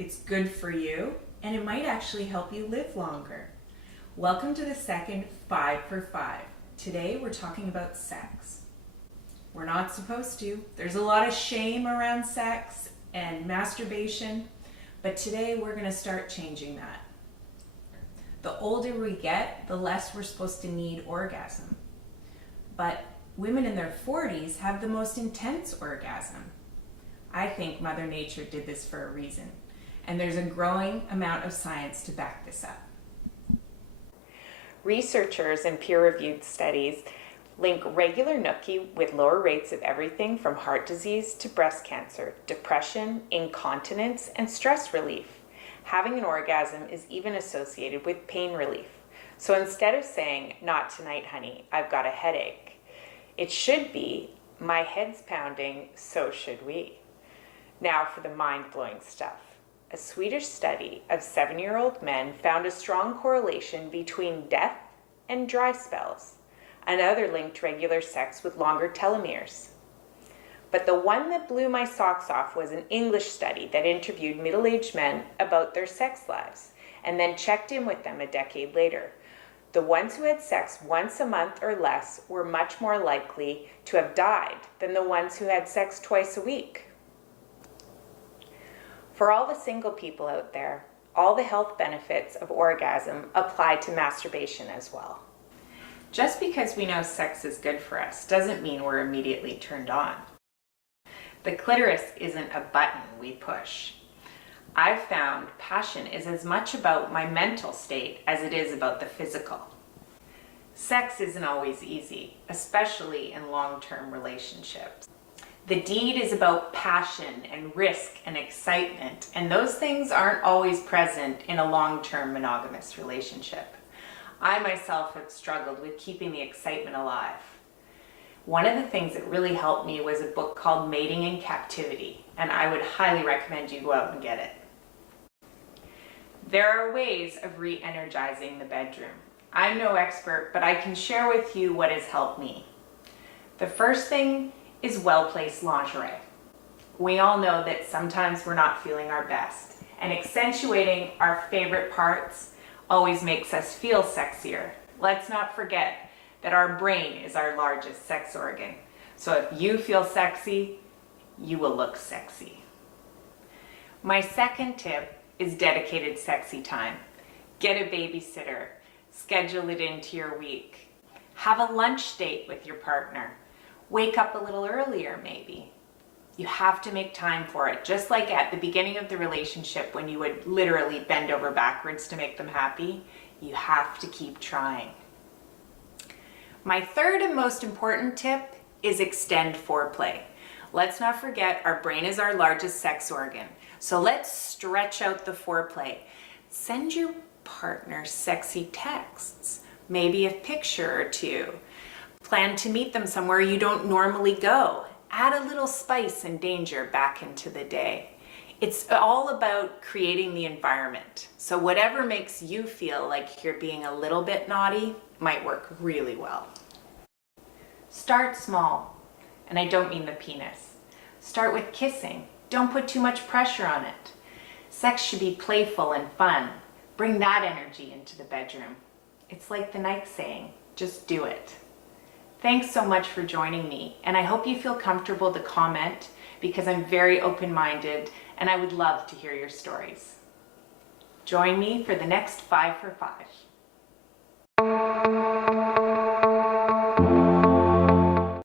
It's good for you, and it might actually help you live longer. Welcome to the second 5 for 5. Today we're talking about sex. We're not supposed to. There's a lot of shame around sex and masturbation, but today we're going to start changing that. The older we get, the less we're supposed to need orgasm. But women in their 40s have the most intense orgasm. I think Mother Nature did this for a reason, and there's a growing amount of science to back this up. Researchers in peer-reviewed studies link regular nookie with lower rates of everything from heart disease to breast cancer, depression, incontinence, and stress relief. Having an orgasm is even associated with pain relief. So instead of saying, "Not tonight, honey, I've got a headache," it should be, "My head's pounding, so should we." Now for the mind-blowing stuff. A Swedish study of 7-year-old men found a strong correlation between death and dry spells. Another linked regular sex with longer telomeres. But the one that blew my socks off was an English study that interviewed middle-aged men about their sex lives and then checked in with them a decade later. The ones who had sex once a month or less were much more likely to have died than the ones who had sex twice a week. For all the single people out there, all the health benefits of orgasm apply to masturbation as well. Just because we know sex is good for us doesn't mean we're immediately turned on. The clitoris isn't a button we push. I've found passion is as much about my mental state as it is about the physical. Sex isn't always easy, especially in long-term relationships. The deed is about passion and risk and excitement, and those things aren't always present in a long-term monogamous relationship. I myself have struggled with keeping the excitement alive. One of the things that really helped me was a book called Mating in Captivity, and I would highly recommend you go out and get it. There are ways of re-energizing the bedroom. I'm no expert, but I can share with you what has helped me. The first thing is well-placed lingerie. We all know that sometimes we're not feeling our best, and accentuating our favorite parts always makes us feel sexier. Let's not forget that our brain is our largest sex organ. So if you feel sexy, you will look sexy. My second tip is dedicated sexy time. Get a babysitter, schedule it into your week. Have a lunch date with your partner. Wake up a little earlier maybe. You have to make time for it, just like at the beginning of the relationship when you would literally bend over backwards to make them happy. You have to keep trying. My third and most important tip is extend foreplay. Let's not forget our brain is our largest sex organ. So let's stretch out the foreplay. Send your partner sexy texts, maybe a picture or two. Plan to meet them somewhere you don't normally go. Add a little spice and danger back into the day. It's all about creating the environment. So whatever makes you feel like you're being a little bit naughty might work really well. Start small, and I don't mean the penis. Start with kissing. Don't put too much pressure on it. Sex should be playful and fun. Bring that energy into the bedroom. It's like the Nike saying, just do it. Thanks so much for joining me, and I hope you feel comfortable to comment because I'm very open-minded and I would love to hear your stories. Join me for the next 5 for 5.